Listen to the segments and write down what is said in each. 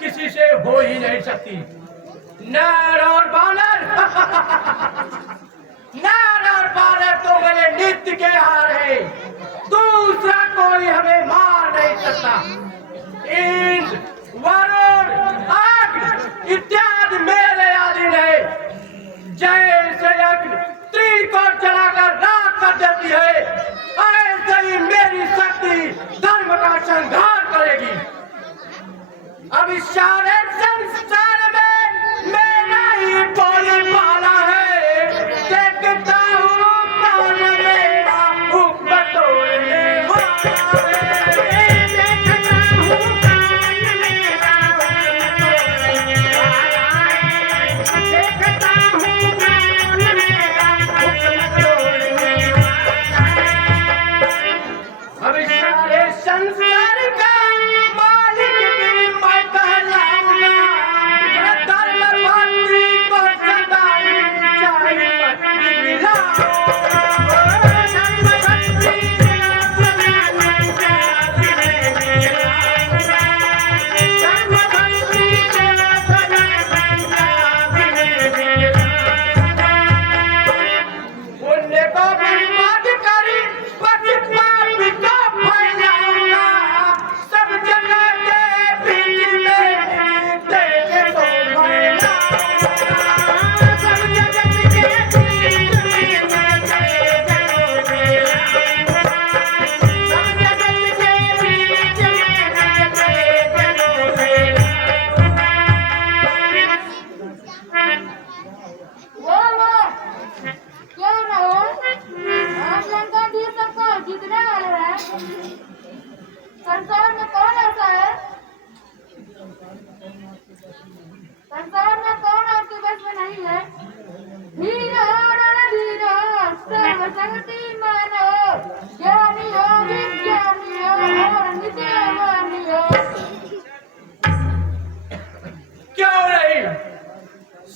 किसी से हो ही नहीं सकती। नर और बानर नर और बानर तो मेरे नित्य के हार है, दूसरा कोई हमें मार नहीं सकता। इंद्र, वरुण, अग्नि इत्यादि मेरे अधीन है। जैसे अग्नि त्रिकोण जलाकर राख कर देती है, ऐसे ही मेरी शक्ति धर्म का संहार करेगी। अब इस सारे संसार में मेरा ही बोले वाला है। देखता हूँ कौन मेरा हुक्म तोड़ने वाला है। देखता हूँ कौन मेरा हुक्म तोड़ने वाला है। देखता हूँ कौन मेरा हुक्म तोड़ने वाला है। अब इस सारे संसार का मालिक भी मैं कहलाऊंगा। धर्म भक्ति को सदा ऊंचाई पर दिलाऊंगा। धर्म भक्ति को सदा ऊंचाई पर दिलाऊंगा। धर्म भक्ति को सदा ऊंचाई पर दिलाऊंगा। पुण्य को बर्बाद करी पतित पापी को फैलाऊंगा। सब जगह के बीच में देखे तो फैलाऊंगा। सब जगह के बीच में देखे तो फैलाऊंगा। सब जगह के बीच में देखे तो फैलाऊंगा। बोलो क्यों ना हो? आप लंका दूर तक को जीतने वाले हैं। संसार में कौन ऐसा है? संसार में कौन आपके बस में नहीं है? धीरो रणधीरो सर्वशक्तिमान हो, ज्ञानी हो विज्ञानी हो और नित्य हो। क्यों नहीं?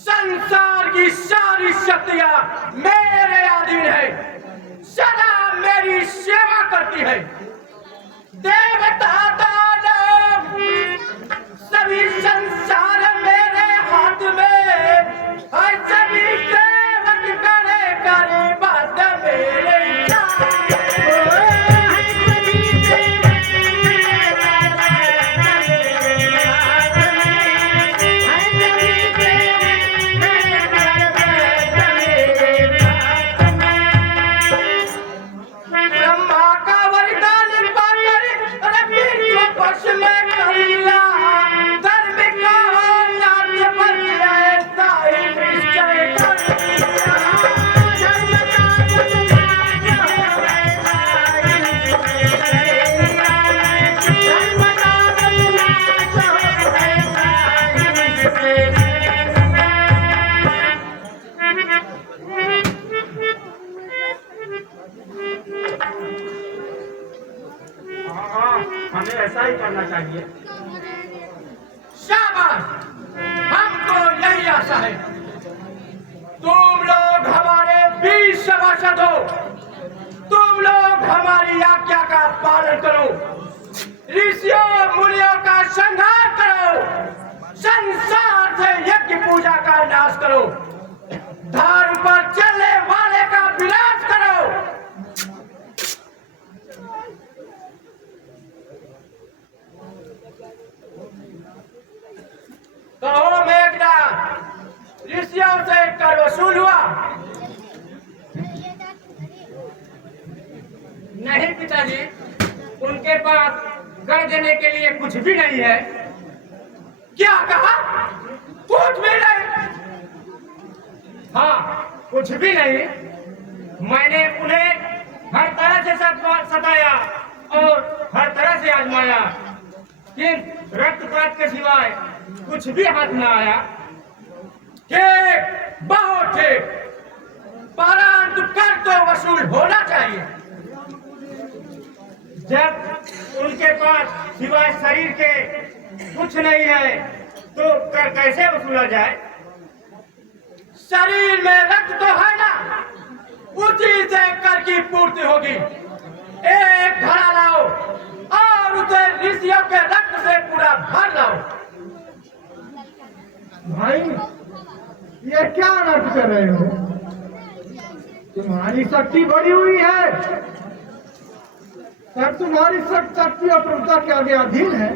संसार की सारी शक्तियां मेरे अधीन है, सदा मेरी सेवा करती है। देवता दानव सभी संसार मेरे हाथ में है। सभी सेवक करे करे बात मेरे साथ। सभी सेवक करे बात मेरे हाथ में। सभी सेवक करे बात मेरे हाथ में। ब्रह्मा का वरदान पाकर विश्व वश में कर लिया। धर्म का नाट्य पर ऐसा ही निश्चय कर लिया। धर्म का नाट्य पर ऐसा ही निश्चय कर लिया। धर्म का नाट्य पर ऐसा ही निश्चय हमें ऐसा ही करना चाहिए। शाबाश, हमको यही आशा है। तुम लोग हमारे वीर सभासद हो, तुम लोग हमारी आज्ञा का पालन करो, ऋषियों मुनियों का संहार करो, संसार से यज्ञ पूजा का नाश करो, धर्म पर चलने वाले का विनाश करो। कहो मेघनाथ, ऋषियों से कर वसूल हुआ? नहीं पिताजी, उनके पास कर देने के लिए कुछ भी नहीं है। क्या कहा? कुछ भी नहीं? हाँ, कुछ भी नहीं। मैंने उन्हें हर तरह से सताया और हर तरह से आजमाया, किंतु रक्तपात के सिवाय कुछ भी हाथ न आया। ठीक, बहुत ठीक, परंतु कर तो वसूल होना चाहिए। जब उनके पास सिवाय शरीर के कुछ नहीं है तो कर कैसे वसूला जाए? शरीर में रक्त तो है ना, उसी से कर की पूर्ति होगी। एक घड़ा लाओ और उसे ऋषियों के रक्त से पूरा भर लाओ। भाई ये क्या अनर्थ कर रहे हो? तुम्हारी शक्ति बढ़ी हुई है, सर तुम्हारी शक्ति और प्रभुता के आगे अधीन है,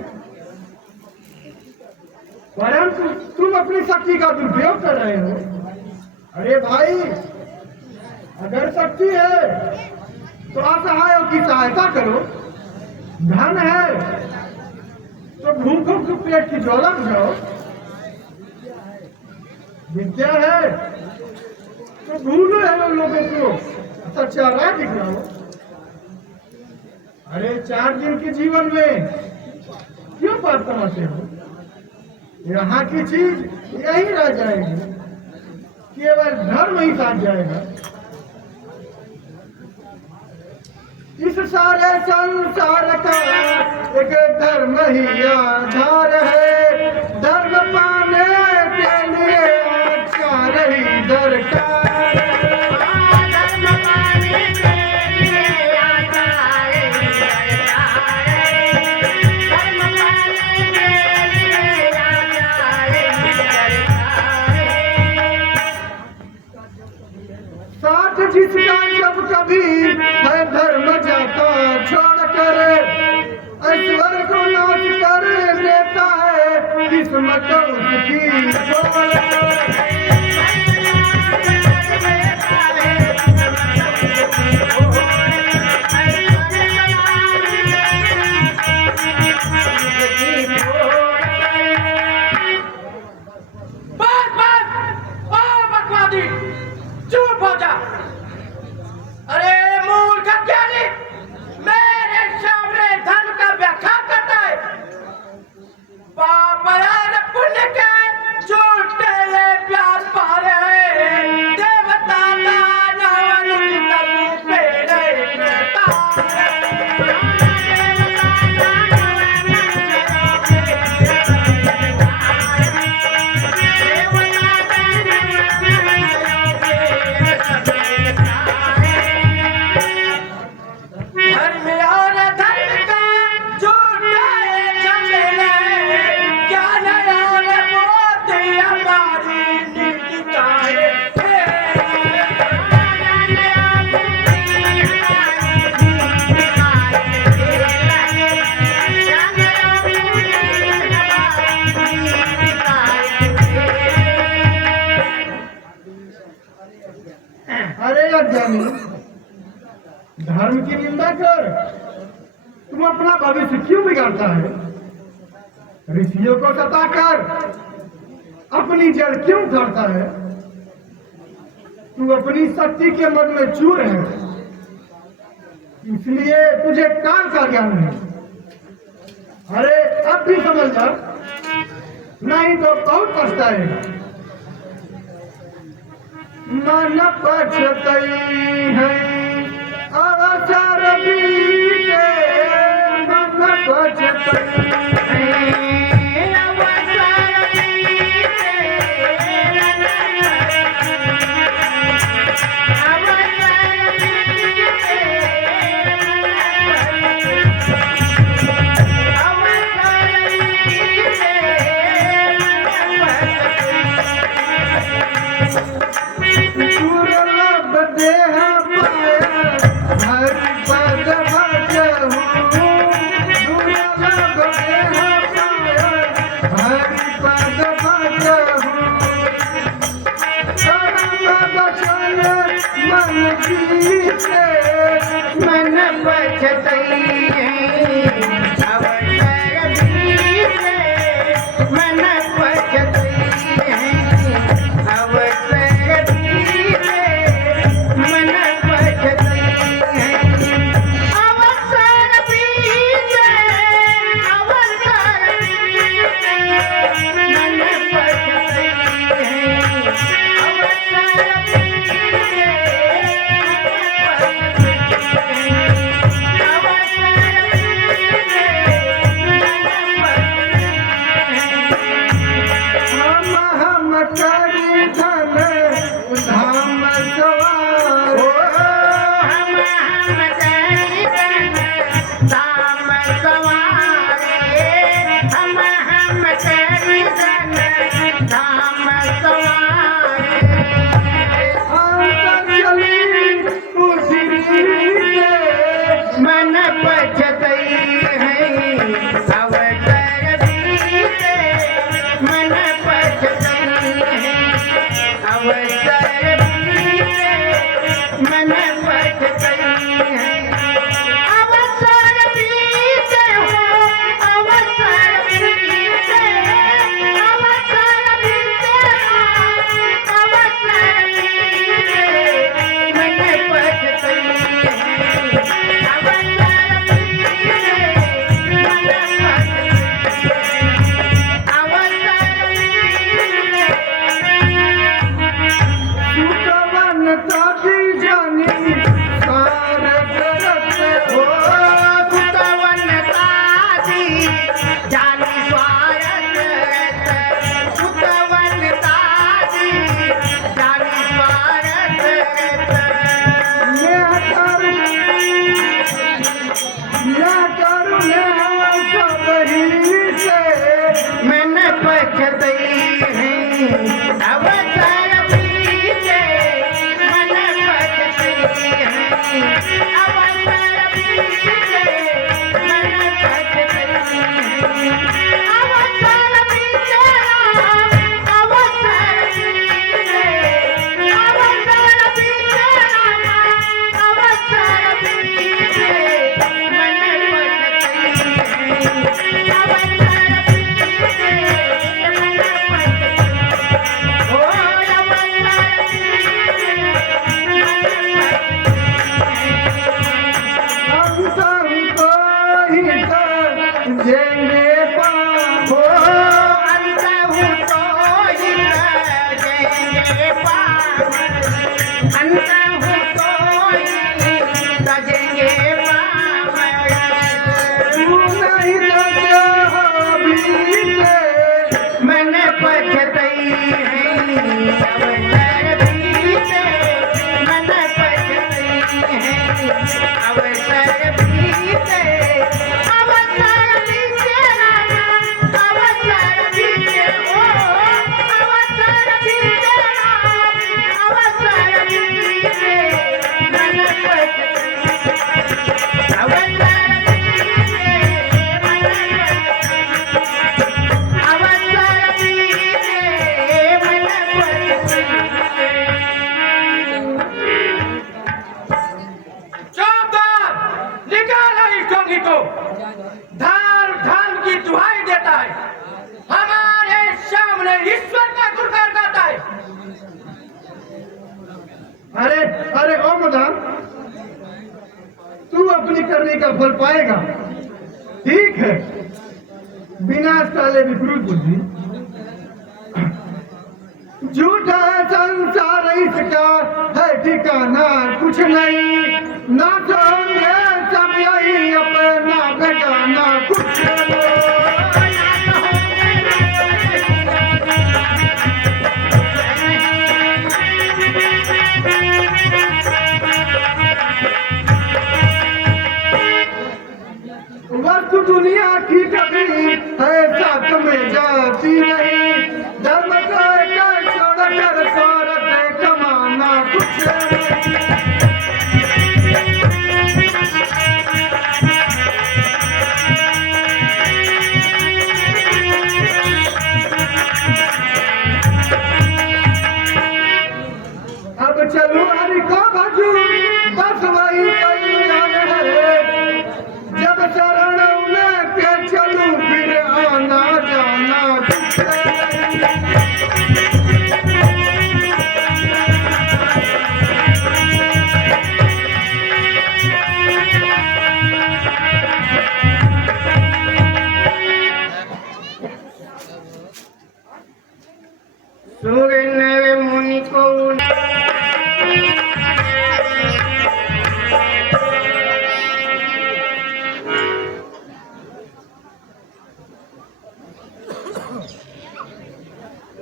परंतु तुम अपनी शक्ति का दुरुपयोग कर रहे हो। अरे भाई, अगर शक्ति है तो असहायों की सहायता करो, धन है तो भूखों के पेट की ज्वाला बुझाओ, विद्या है तो भूलो है लोगों को सच्चा राह दिखलाओ। अरे 4 दिन के जीवन में क्यों बात समझते हो? यहाँ की चीज यही रह जाएगी, केवल धर्म ही साथ जाएगा। इस सारे संसार का एक धर्म ही आधार है, धर्म पाने के लिए आचार ही दरकार है। धर्म पाने के लिए आचार ही दरकार है, धर्म पाने के लिए आचार ही दरकार है। साथ जिसका जब कभी है धर्म जाता छोड़ कर, ऐश्वर्य को नाश कर देता है, किस्मत उसकी छोड़ कर। चुप हो जा। अरे मूर्ख ज्ञानी मेरे सामने धर्म का व्याख्या करता है। पाप और पुण्य के झूठे प्यार पा रहे हैं, देवता दानव की तस्वीर पे नहीं रहता है। धर्म की निंदा कर तुम अपना भविष्य क्यों बिगाड़ता है? ऋषियों को सताकर अपनी जड़ क्यों उखाड़ता है? तू अपनी शक्ति के मद में चूर है, इसलिए तुझे काल का ज्ञान है। अरे अब भी समझ जा, नहीं तो बहुत पछताएगा। मन पछतई है अवसर बीते, मन पछतई है अवसर बीते, दुर्लभ देह पाया हरि पद भजहु, दुर्लभ देह पाया हरि पद भजहु, कर्म वचन मन जीते, मन पछतई है अवसर बीते, मन पछतई है अवसर बीते, मन पछतई है अवसर बीते, अवसर बीते, मन पछतई है अवसर बीते, हम करी धन धाम सवार, हम करी धन धाम सवार, हम करी धन धाम अवसर बीते मन पट गई है। अवसर बीते हो अवसर बीते अवसर बीते अवसर बीते मन पट गई है। अवसर बीते मन पट सुतवन ताकी जानी सार करत हो सुतवन ताकी जानी स्वारत सुतवन ताकी जानी स्वारत मैं करूँ सब ही से मैंने पछतई है। अवसर बीते मन पछतई है। अवसर बीते मन पछतई है। अवसर बीते अवसर बीते अवसर बीते अवसर बीते मन पछतई है। अवसर बीते मन पछतई हो मैंने पछतई है। अवसर बीते मन पछतई है। अवसर बीते अवसर बीते अवसर बीते हो अवसर बीते अवसर बीते मन पछतई अवसर बीते मन अवसर बीते मन चौबन निकालो इस डोंगी को। धर्म धर्म की दुहाई देता है, हमारे सामने ईश्वर का गुणगान गाता है। अरे अरे ओ मदान, तू अपनी करने का फल पाएगा। ठीक है, विनाश काले विपरीत बुद्धि। झूठा संसार इसका है ठिकाना कुछ नहीं, ना समझे सब यही अपना बेगाना कुछ नहीं। वस्तु दुनिया की कभी है साथ में जाती नहीं, धर्म का छोड़ कर स्वार्थ कमाना कुछ नहीं। अब चलो हरि को भजू बस वही कल्याण है। जब शरण में के चलूं फिर आना जाना कुछ सूर्य नर मुनि को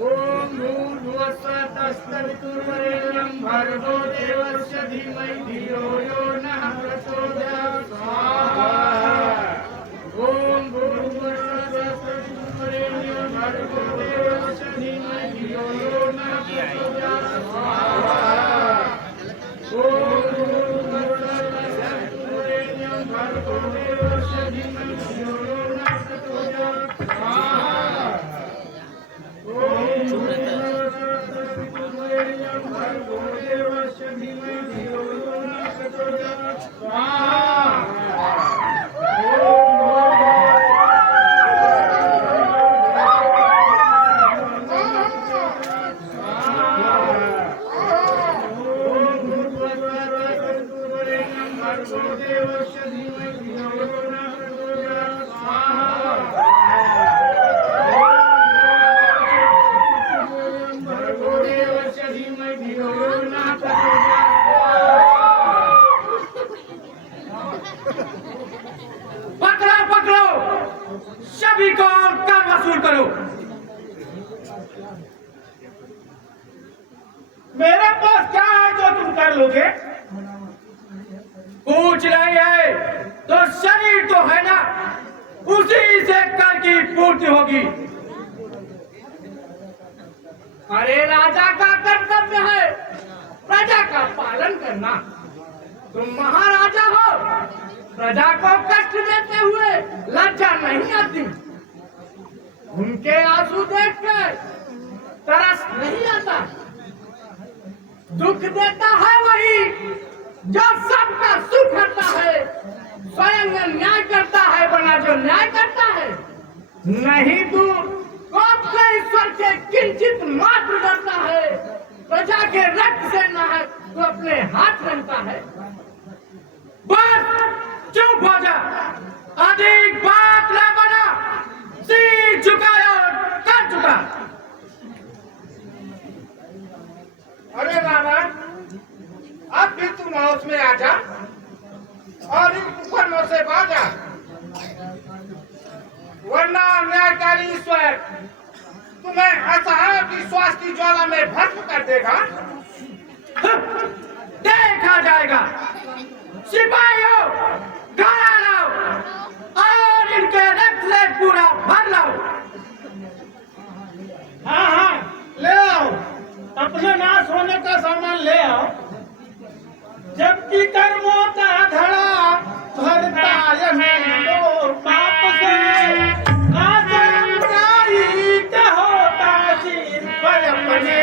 ओम भूर्भुवस्सुर्वरेण्यं भर्गो देवस्य धीमहि धियो यो नः प्रचोदयात् स्वाहा। ओम भूर्भुवस्सुर्वरेण्यं भर्गो देवस्य धीमहि धियो यो नः प्रचोदयात् स्वाहा। ओम भूर्भुवस्सुर्वरेण्यं भर्गो देवस्य धीमहि धियो यो नः प्रचोदयात् स्वाहा। ओम पकड़ो पकड़ो, सभी को कर वसूल करो। मेरे पास क्या है जो तुम कर लोगे? पूछ रही है तो शरीर तो है ना, उसी से कर की पूर्ति होगी। अरे राजा का कर्तव्य है प्रजा का पालन करना। तुम महाराजा हो, प्रजा को कष्ट देते हुए लज्जा नहीं आती? उनके आंसू देख के तरस नहीं आता? दुख देता है वही जो सबका सुख करता है, स्वयं न्याय करता है बना जो न्याय करता है। नहीं तू कोप से ईश्वर के किंचित मात्र डरता है, प्रजा के रक्त से नहाय तो अपने हाथ रंगता है। बस चुप हो जा, अधिक बात न बना, सिर झुकाया और कर चुका। अरे रावण, अब भी तुम हाउस में आ जा और इन कुकर्मों से बाजा, वरना न्यायकारी ईश्वर तुम्हें असहाय विश्वास की ज्वाला में भस्म कर देगा। देखा जाएगा। सिपाहियों, गाड़ा लाओ और इनके रक्त से पूरा भर लाओ। हाँ हाँ, ले आओ, अपने नाश होने का सामान ले आओ। जबकि कर्मों का धड़ा भरता तो पाप से आचरणकारी क्या होता सिर पर अपने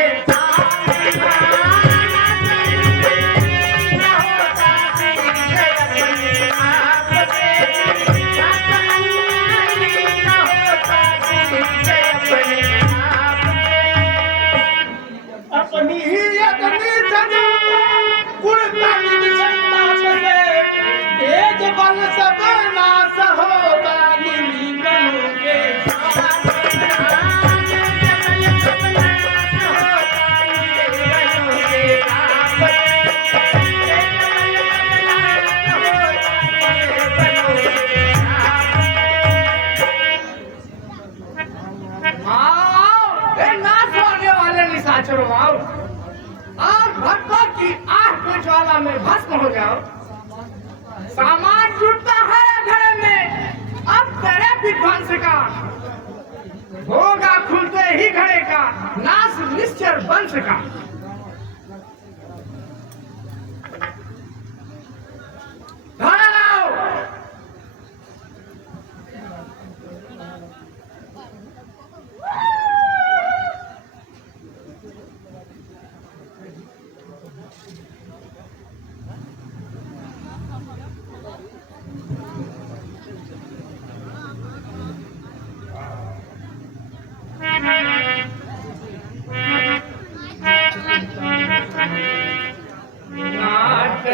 अपनी ही अपनी सजा कुड़ता तेज बल सब नाश होता निकलोगे। नाश होने वाले निशाचरों आओ और भक्तों की आग की ज्वाला में भस्म हो जाओ। सामान जुटता है घड़े में, अब करे विध्वंस का होगा खुलते ही घड़े का नाश निश्चर वंश का। घड़ा लाओ। नाथ